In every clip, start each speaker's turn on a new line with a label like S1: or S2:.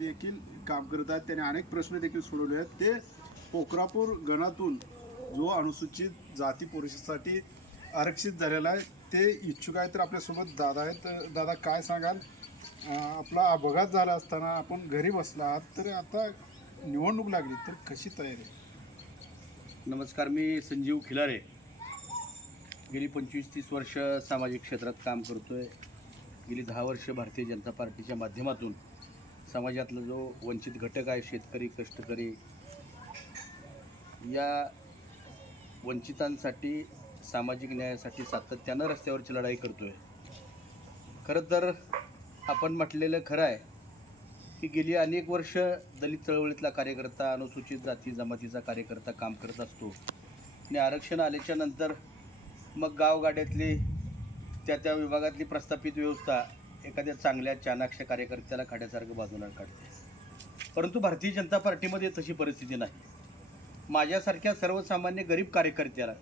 S1: देखील काम करत आहेत. त्याने अनेक प्रश्न देखील सोडवले आहेत. ते पोखरापूर गणातून जो अनुसूचित जाती परिषदेसाठी आरक्षित झालेला आहे ते इच्छुक आहे तर आपल्यासोबत दादा आहेत. तर दादा काय सांगाल? आपला अपघात झाला असताना आपण घरी बसला आहात तर आता निवडणूक लागली तर कशी तयारी आहे?
S2: नमस्कार मी संजीव खिलारे. गेली पंचवीस तीस वर्ष सामाजिक क्षेत्रात काम करतोय. गेली दहा वर्ष भारतीय जनता पार्टीच्या माध्यमातून समाजातला जो वंचित घटक आहे शेतकरी कष्टकरी या वंचितांसाठी सामाजिक न्यायासाठी सातत्यानं रस्त्यावरची लढाई करतोय. खरं तर आपण म्हटलेलं खरं आहे की गेली अनेक वर्ष दलित चळवळीतला कार्यकर्ता अनुसूचित जाती जमातीचा कार्यकर्ता काम करत असतो. आणि आरक्षण आल्याच्यानंतर मग गावगाड्यातली त्या त्या विभागातली प्रस्थापित व्यवस्था एखाद्या चांगल्या चाणाक्ष कार्यकर्त्याला खाड्यासारखं बाजूला काढते. परंतु भारतीय जनता पार्टीमध्ये तशी परिस्थिती नाही. माझ्यासारख्या सर्वसामान्य गरीब कार्यकर्त्याला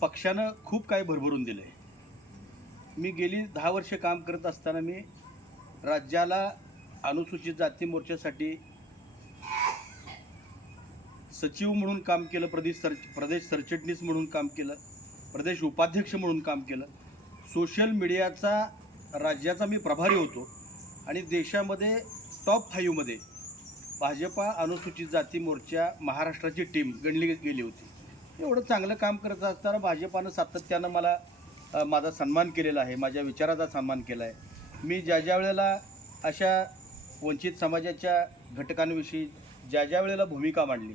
S2: पक्षानं खूप काही भरभरून दिलं आहे मी गेली दहा वर्ष काम करत असताना मी राज्याला अनुसूचित जाती मोर्चासाठी सचिव म्हणून काम केलं प्रदेश सर प्रदेश सरचिटणीस म्हणून काम केलं प्रदेश उपाध्यक्ष म्हणून काम केलं. सोशल मीडियाचा राज्याचा मी प्रभारी होतो आणि देशामध्ये टॉप फाईव्हमध्ये भाजपा अनुसूचित जाती मोर्चा महाराष्ट्राची टीम गणली गेली होती. एवढं चांगलं काम करत असताना भाजपानं सातत्यानं मला माझा सन्मान केलेला आहे माझ्या विचाराचा सन्मान केला आहे. मी ज्या ज्या वेळेला अशा वंचित समाजाच्या घटकांविषयी ज्या ज्या वेळेला भूमिका मांडली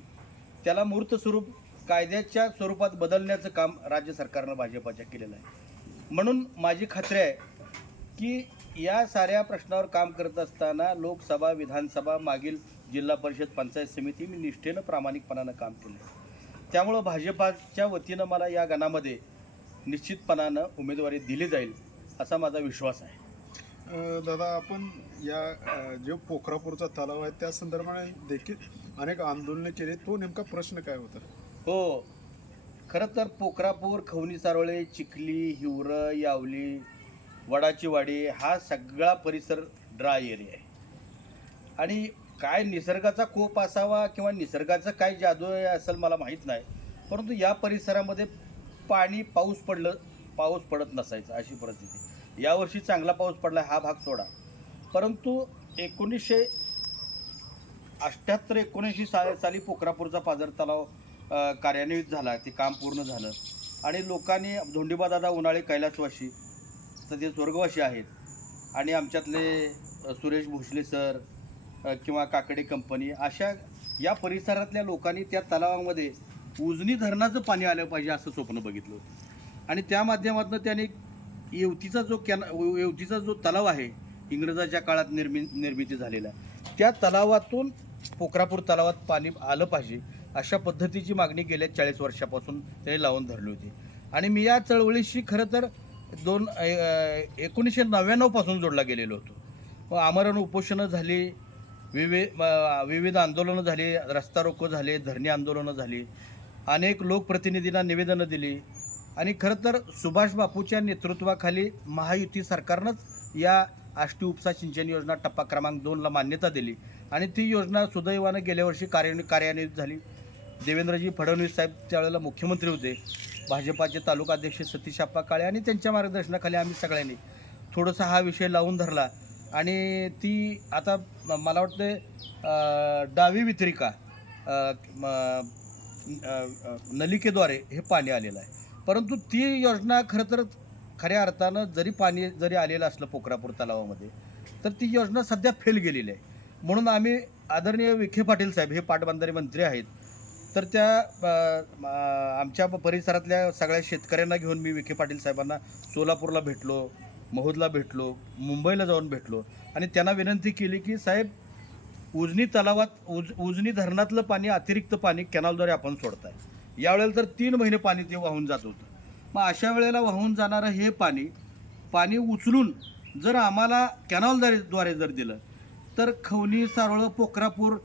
S2: त्याला मूर्त स्वरूप कायद्याच्या स्वरूपात बदलण्याचं काम राज्य सरकारनं भाजपाच्या केलेलं आहे. म्हणून माझी खात्री आहे की या साऱ्या प्रश्नावर काम करत असताना लोकसभा विधानसभा मागील जिल्हा परिषद पंचायत समिती मी निष्ठेनं प्रामाणिकपणानं काम केलं. त्यामुळं भाजपाच्या वतीनं मला या गणामध्ये निश्चितपणानं उमेदवारी दिली जाईल असा माझा विश्वास आहे.
S1: दादा आपण या जो पोखरापूरचा तलाव आहे त्या संदर्भाने देखील अनेक आंदोलनं केली. तो नेमका प्रश्न काय होता?
S2: हो खरं तर पोखरापूर खवणी सारोळे चिखली हिवरं यावली वडाची वाडी हा सगळा परिसर ड्राय एरिया आहे. आणि काय निसर्गाचा कोप असावा किंवा निसर्गाचं काय जादू आहे असेल मला माहीत नाही परंतु या परिसरामध्ये पाणी पाऊस पडलं पाऊस पडत नसायचा अशी परिस्थिती. यावर्षी चांगला पाऊस पडला हा भाग सोडा. परंतु एकोणीसशे अठ्ठ्याहत्तर एकोणऐंशी सा साली पोखरापूरचा पाझर तलाव कार्यान्वित झाला ते काम पूर्ण झालं. आणि लोकांनी धोंडीबा दादा उन्हाळे कैलासवाशी तर ते स्वर्गवासी आहेत. आणि आमच्यातले सुरेश भोसले सर किंवा काकडे कंपनी अशा या परिसरातल्या लोकांनी त्या तलावामध्ये उजनी धरणाचं पाणी आलं पाहिजे असं स्वप्न बघितलं आणि त्या माध्यमातून त्याने येवतीचा जो कॅन येवतीचा जो तलाव आहे इंग्रजाच्या काळात निर्मि निर्मिती झालेला त्या तलावातून पोखरापूर तलावात पाणी आलं पाहिजे अशा पद्धतीची मागणी गेल्या चाळीस वर्षापासून त्याने लावून धरली होती. आणि मी या चळवळीशी खरं तर दोन एकोणीसशे नव्याण्णवपासून जोडला गेलेलो होतो. व आमरण उपोषणं झाली विवे विविध आंदोलनं झाली रस्ता रोको झाले धरणी आंदोलनं झाली. अनेक लोकप्रतिनिधींना निवेदनं दिली. आणि खरं तर सुभाष बापूच्या नेतृत्वाखाली महायुती सरकारनंच या आष्टी उपसा सिंचन योजना टप्पा क्रमांक दोनला मान्यता दिली. आणि ती योजना सुदैवानं गेल्या वर्षी कार्यान्वित कार्यान्वित झाली. देवेंद्रजी फडणवीस साहेब त्यावेळेला मुख्यमंत्री होते. भाजपाचे तालुका अध्यक्ष सतीश आप्पा काळे आणि त्यांच्या मार्गदर्शनाखाली आम्ही सगळ्यांनी थोडासा हा विषय लावून धरला. आणि ती आता मला वाटतं डावी वितरिका नलिकेद्वारे हे पाणी आलेलं आहे. परंतु ती योजना खरं तर खऱ्या अर्थानं जरी पाणी जरी आलेलं असलं पोखरापूर तलावामध्ये तर ती योजना सध्या फेल गेलेली आहे. म्हणून आम्ही आदरणीय विखे पाटील साहेब हे पाटबंधारे मंत्री आहेत तर त्या आमच्या परिसरातल्या सगळ्या शेतकऱ्यांना घेऊन मी विखे पाटील साहेबांना सोलापूरला भेटलो महूदला भेटलो मुंबईला जाऊन भेटलो. आणि त्यांना विनंती केली की साहेब उजनी तलावात उज उजनी धरणातलं पाणी अतिरिक्त पाणी कॅनॉलद्वारे आपण सोडताय. यावेळेला तर तीन महिने पाणी ते वाहून जात होतं. मग अशा वेळेला वाहून जाणारं हे पाणी पाणी उचलून जर आम्हाला कॅनॉलद्वारे द्वारे जर दिलं तर खवणी सारोळं पोखरापूर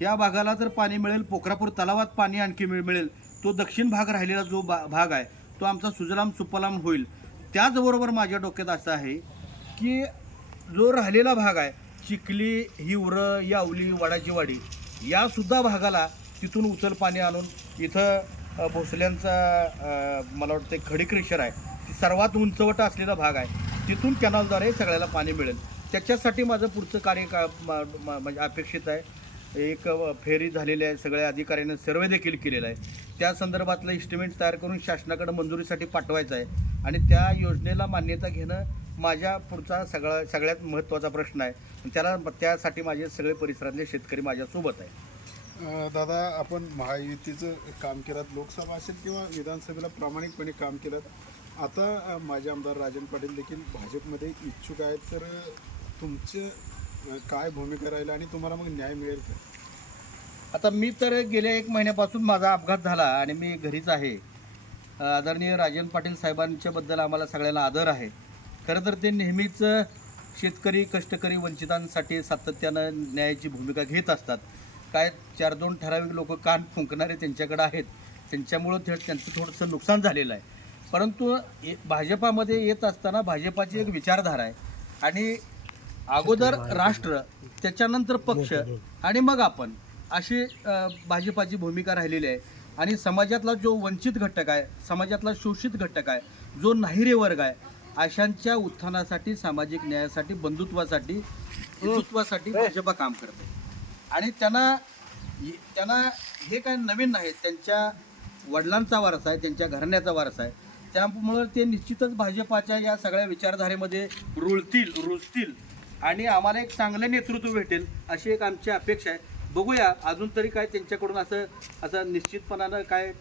S2: या भागाला जर पाणी मिळेल पोखरापूर तलावात पाणी आणखी मिळेल. तो दक्षिण भाग राहिलेला जो बा भाग आहे तो आमचा सुजलाम सुपलाम होईल. त्याचबरोबर माझ्या डोक्यात असं आहे की जो राहिलेला भाग आहे चिखली हिवरं यावली वडाची वाडी यासुद्धा भागाला तिथून उचल पाणी आणून इथं भोसल्यांचा मला वाटतं एक खडी क्रेशर आहे सर्वात उंचवट असलेला भाग आहे तिथून कॅनॉलद्वारे सगळ्याला पाणी मिळेल. त्याच्यासाठी माझं पुढचं कार्य का म- म- म्हणजे अपेक्षित आहे एक फेरी झालेली आहे सगळ्या अधिकाऱ्यांनी सर्वे देखील केलेला आहे. त्या संदर्भातलं इस्टिमेट तयार करून शासनाकडे मंजुरीसाठी पाठवायचं आहे. आणि त्या योजनेला मान्यता घेणं माझ्या पुढचा सगळा सगळ्यात महत्त्वाचा प्रश्न आहे. त्याला त्यासाठी माझे सगळे परिसरातले शेतकरी माझ्यासोबत आहे
S1: दादा आपण महायुतीचं काम केलं लोकसभा असेल किंवा विधानसभेला प्रामाणिकपणे काम केलं आता माझे आमदार राजन पाटील देखील भाजपमध्ये इच्छुक आहेत. तर तुमचं काय भूमिका राहील आणि तुम्हाला मग न्याय मिळेल का?
S2: आता मी तर गेल्या एक महिन्यापासून माझा अपघात झाला आणि मी घरीच आहे. आदरणीय राजन पाटील साहेबांच्याबद्दल आम्हाला सगळ्याला आदर आहे. खरं तर ते नेहमीच शेतकरी कष्टकरी वंचितांसाठी सातत्यानं न्यायाची भूमिका घेत असतात. काय चार दोन ठराविक लोक कान फुंकणारे त्यांच्याकडे आहेत. त्यांच्यामुळं ते त्यांचं थोडंसं नुकसान झालेलं आहे. परंतु ए- भाजपामध्ये येत असताना भाजपाची एक विचारधारा आहे. आणि अगोदर राष्ट्र त्याच्यानंतर पक्ष आणि मग आपण अशी भाजपाची भूमिका राहिलेली आहे. आणि समाजातला जो वंचित घटक आहे समाजातला शोषित घटक आहे जो नाहिरे वर्ग आहे अशांच्या उत्थानासाठी सामाजिक न्यायासाठी बंधुत्वासाठी हिंदुत्वासाठी भाजपा काम करते. आणि त्यांना त्यांना हे काय नवीन नाही त्यांच्या वडिलांचा वारसा आहे त्यांच्या घराण्याचा वारसा आहे. त्यामुळं ते निश्चितच भाजपाच्या या सगळ्या विचारधारेमध्ये रुळतील रुजतील. आणि आम्हाला एक चांगलं नेतृत्व भेटेल अशी एक आमची अपेक्षा आहे. बघूया अजून तरी काय त्यांच्याकडून असं असं निश्चितपणानं काय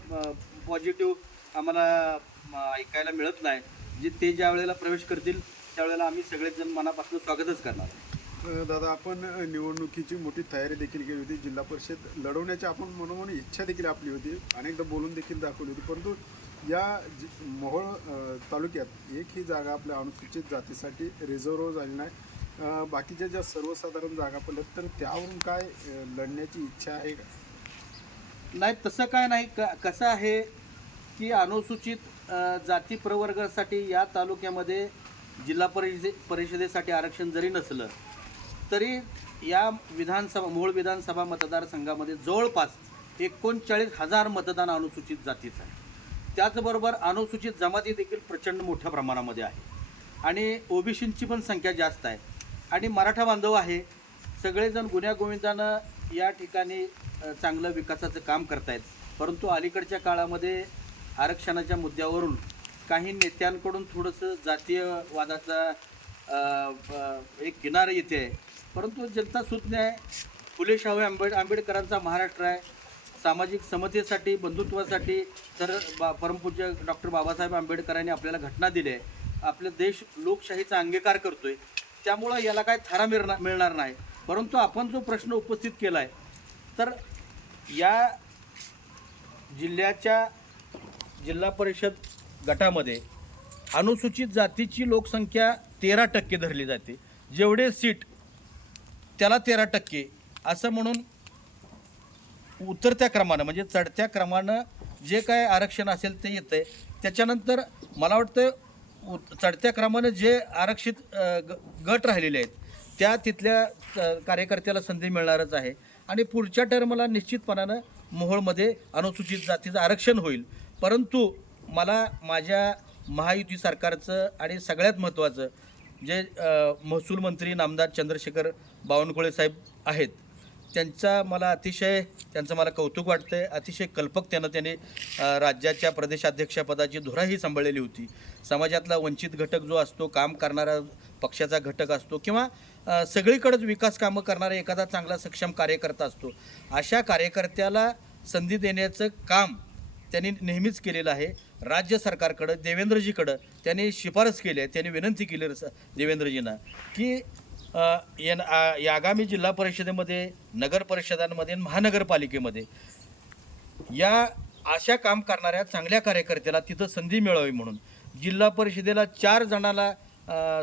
S2: पॉझिटिव्ह आम्हाला ऐकायला मिळत नाही. जे ते ज्या वेळेला प्रवेश करतील त्यावेळेला आम्ही सगळेजण मनापासून स्वागतच करणार
S1: दादा आपण निवडणुकीची मोठी तयारी देखील केली होती. जिल्हा परिषद लढवण्याची आपण मनोमन इच्छा देखील आपली होती. अनेकदा बोलून देखील दाखवली होती. परंतु या मोहोळ तालुक्यात एक ही जागा आपल्या अनुसूचित जातीसाठी रिझर्व झाली नाही. बाकीच्या ज्या सर्वसाधारण जागा पडल्यात तर त्यावरून काय लढण्याची इच्छा आहे का?
S2: नाही तसं काय नाही. क कसं आहे की अनुसूचित जाती प्रवर्गासाठी या तालुक्यामध्ये जिल्हा परिषदे परिषदेसाठी आरक्षण जरी नसलं तरी या विधानसभा मूळ विधानसभा मतदारसंघामध्ये जवळपास एकोणचाळीस हजार मतदान अनुसूचित जातीचं आहे. त्याचबरोबर अनुसूचित जमाती देखील प्रचंड मोठ्या प्रमाणामध्ये आहे. आणि ओबीसींची पण संख्या जास्त आहे. आणि मराठा बांधव आहे. सगळेजण गुण्यागोविंदानं या ठिकाणी चांगलं विकासाचं काम करतायत. परंतु अलीकडच्या काळामध्ये आरक्षणाच्या मुद्द्यावरून काही नेत्यांकडून थोडंसं जातीयवादाचा वादाचा एक किनार येते आहे. परंतु जनता सुज्ञ फुले शाहू आंबेड आंबेडकरांचा महाराष्ट्र आहे. सामाजिक समतेसाठी बंधुत्वासाठी तर बा परमपूज्य डॉक्टर बाबासाहेब आंबेडकरांनी आपल्याला घटना दिली आहे. आपला देश लोकशाहीचा अंगीकार करतो आहे त्यामुळं याला काय थारा मिळणार मिळणार नाही. परंतु आपण जो प्रश्न उपस्थित केला आहे तर या जिल्ह्याच्या जिल्हा परिषद गटामध्ये अनुसूचित जातीची लोकसंख्या तेरा टक्के धरली जाते. जेवढे सीट त्याला तेरा टक्के असं म्हणून उतरत्या क्रमानं म्हणजे चढत्या क्रमानं जे काय आरक्षण असेल ते येतं आहे त्याच्यानंतर मला वाटतं चढत्या क्रमानं जे आरक्षित ग- गट राहिलेले आहेत त्या तिथल्या कार्यकर्त्याला संधी मिळणारच आहे. आणि पुढच्या टर्मला निश्चितपणानं मोहोळमध्ये अनुसूचित जातीचं आरक्षण होईल. परंतु मला माझ्या महायुती सरकारचं आणि सगळ्यात महत्त्वाचं जे महसूल मंत्री नामदार चंद्रशेखर बावनकुळे साहेब आहेत त्यांचा मला अतिशय त्यांचं मला कौतुक वाटतंय. अतिशय कल्पक त्याने राज्याच्या प्रदेशाध्यक्षपदाची धुराही सांभाळलेली होती. समाजातला वंचित घटक जो असतो काम करणारा पक्षाचा घटक असतो किंवा सगळीकडेच विकास कामं करणारा एखादा चांगला सक्षम कार्यकर्ता असतो अशा कार्यकर्त्याला संधी देण्याचं काम त्यांनी नेहमीच केलेलं आहे. राज्य सरकारकडं देवेंद्रजीकडं त्यांनी शिफारस केली आहे. त्यांनी विनंती केली रस- देवेंद्रजींना की अ, या आगामी जिल्हा परिषदेमध्ये नगर परिषदांमध्ये महानगरपालिकेमध्ये या अशा काम करणाऱ्या चांगल्या कार्यकर्त्याला तिथं संधी मिळावी म्हणून जिल्हा परिषदेला चार जणाला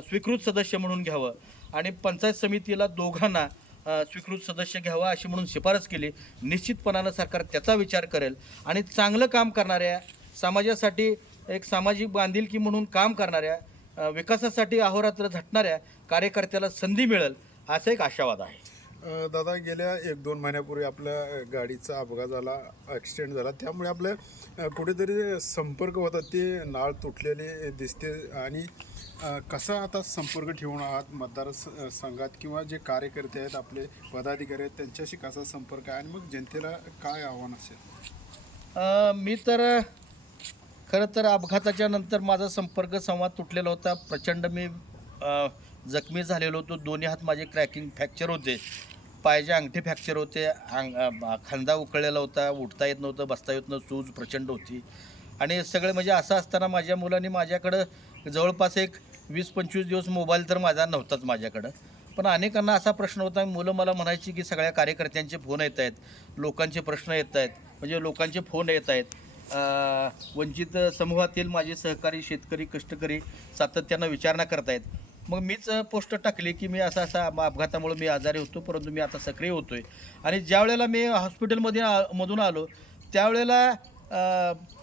S2: स्वीकृत सदस्य म्हणून घ्यावं आणि पंचायत समितीला दोघांना स्वीकृत सदस्य घ्यावा अशी म्हणून शिफारस केली निश्चितपणानं सरकार त्याचा विचार करेल आणि चांगलं काम करणाऱ्या समाजासाठी एक सामाजिक बांधिलकी म्हणून काम करणाऱ्या विकासासाठी अहोरात्र झटणाऱ्या कार्यकर्त्याला संधी मिळेल असा एक आशावाद आहे.
S1: दादा गेल्या एक दोन महिन्यापूर्वी आपल्या गाडीचा अपघात झाला ॲक्सिडेंट झाला. त्यामुळे आपल्या कुठेतरी संपर्क होता ते नाळ तुटलेले दिसते. आणि कसा आता संपर्क ठेवून आहात मतदार संघात किंवा जे कार्यकर्ते आहेत आपले पदाधिकारी आहेत त्यांच्याशी कसा संपर्क आहे? आणि मग जनतेला काय आव्हान असेल?
S2: मी तर खरं तर अपघाताच्या नंतर माझा संपर्क संवाद तुटलेला होता. प्रचंड मी जखमी झालेलो होतो. दोन्ही हात माझे क्रॅकिंग फ्रॅक्चर होते. पायाचे अंगठे फ्रॅक्चर होते. अंग खांदा उकळलेला होता. उठता येत नव्हतं बसता येत नव्हतं. सूज प्रचंड होती. आणि सगळे म्हणजे असं असताना माझ्या मुलांनी माझ्याकडं जवळपास एक वीस पंचवीस दिवस मोबाईल तर माझा नव्हताच माझ्याकडं. पण अनेकांना असा प्रश्न होता मुलं मला म्हणायची की सगळ्या कार्यकर्त्यांचे फोन येत आहेत लोकांचे प्रश्न येत आहेत. म्हणजे लोकांचे फोन येत आहेत. वंचित समूहातील माझे सहकारी शेतकरी कष्टकरी सातत्यानं विचारणा करतायत. मग मीच पोस्ट टाकली की मी असा असा अपघातामुळे मी आजारी होतो परंतु मी आता सक्रिय होतो आहे आणि ज्या वेळेला मी हॉस्पिटलमध्ये आ- मधून आलो त्यावेळेला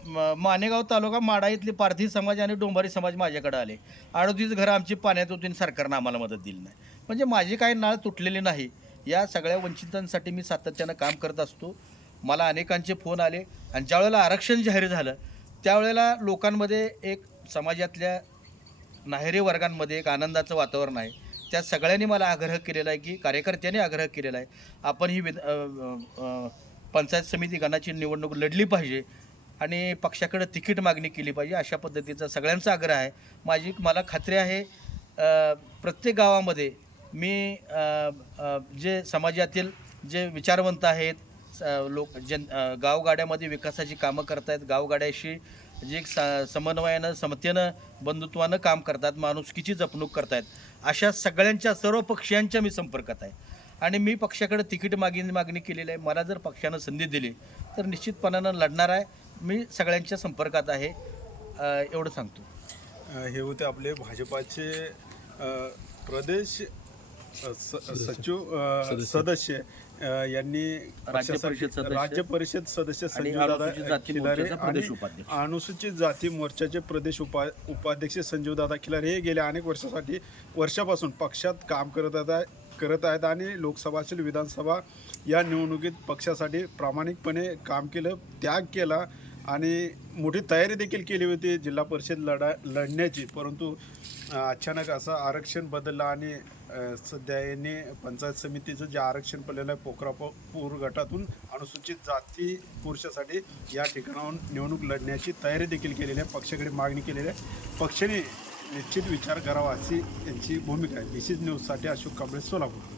S2: म- मानेगाव तालुका माडा इथले पारधी समाज आणि डोंबारी समाज माझ्याकडे आले. अडोतीस घरं आमची पाण्यात होती आणि सरकारनं आम्हाला मदत दिली नाही. म्हणजे माझी काही नाळ तुटलेली नाही. या सगळ्या वंचितांसाठी मी सातत्यानं काम करत असतो. मला अनेकांचे फोन आले आणि ज्यावेळेला आरक्षण जाहीर झालं त्यावेळेला लोकांमध्ये एक समाजातल्या नाहेरी वर्गांमध्ये एक आनंदाचं वातावरण आहे. त्या सगळ्यांनी मला आग्रह केलेला आहे की कार्यकर्त्यांनी आग्रह केलेला आहे आपण ही विध पंचायत समिती गणाची निवडणूक लढली पाहिजे आणि पक्षाकडे तिकीट मागणी केली पाहिजे अशा पद्धतीचा सगळ्यांचा आग्रह आहे. माझी मला खात्री आहे प्रत्येक गावामध्ये मी जे समाजातील जे विचारवंत आहेत लोक जन गावगाड्यामध्ये विकासाची कामं करतायत. गावगाड्याशी जे एक समन्वयानं समतेनं बंधुत्वानं काम करतात माणुसकीची जपणूक करतायत. अशा सगळ्यांच्या सर्व पक्षांच्या मी संपर्कात आहे. आणि मी पक्षाकडे तिकीट मागणी मागणी केलेली आहे. मला जर पक्षानं संधी दिली तर निश्चितपणानं लढणार आहे. मी सगळ्यांच्या संपर्कात आहे. एवढं सांगतो.
S1: हे होते आपले भाजपाचे प्रदेश सचिव सदस्य. यांनी राज्य परिषद सदस्य
S2: अनुसूचित जाती मोर्चाचा प्रदेश उपाध्यक्ष.
S1: अनुसूचित जाती मोर्चाचे प्रदेश उपा उपाध्यक्ष संजीव दादा खिलारे हे गेल्या अनेक वर्षासाठी वर्षापासून पक्षात काम करत आहेत करत आहेत आणि लोकसभातील विधानसभा या निवडणुकीत पक्षासाठी प्रामाणिकपणे काम केलं त्याग केला. आणि मोठी तयारी देखील केली होती. जिल्हा परिषद लढा लढण्याची. परंतु अचानक असं आरक्षण बदललं आणि सध्या यांनी पंचायत समितीचं जे आरक्षण पडलेलं आहे पोखरापूर गटातून अनुसूचित जाती पुरुषासाठी या ठिकाणाहून निवडणूक लढण्याची तयारी देखील केलेली आहे. पक्षाकडे मागणी केलेली आहे. पक्षाने निश्चित विचार करावा अशी यांची भूमिका आहे. बीसीज न्यूजसाठी अशोक कांबळे सोलापूर.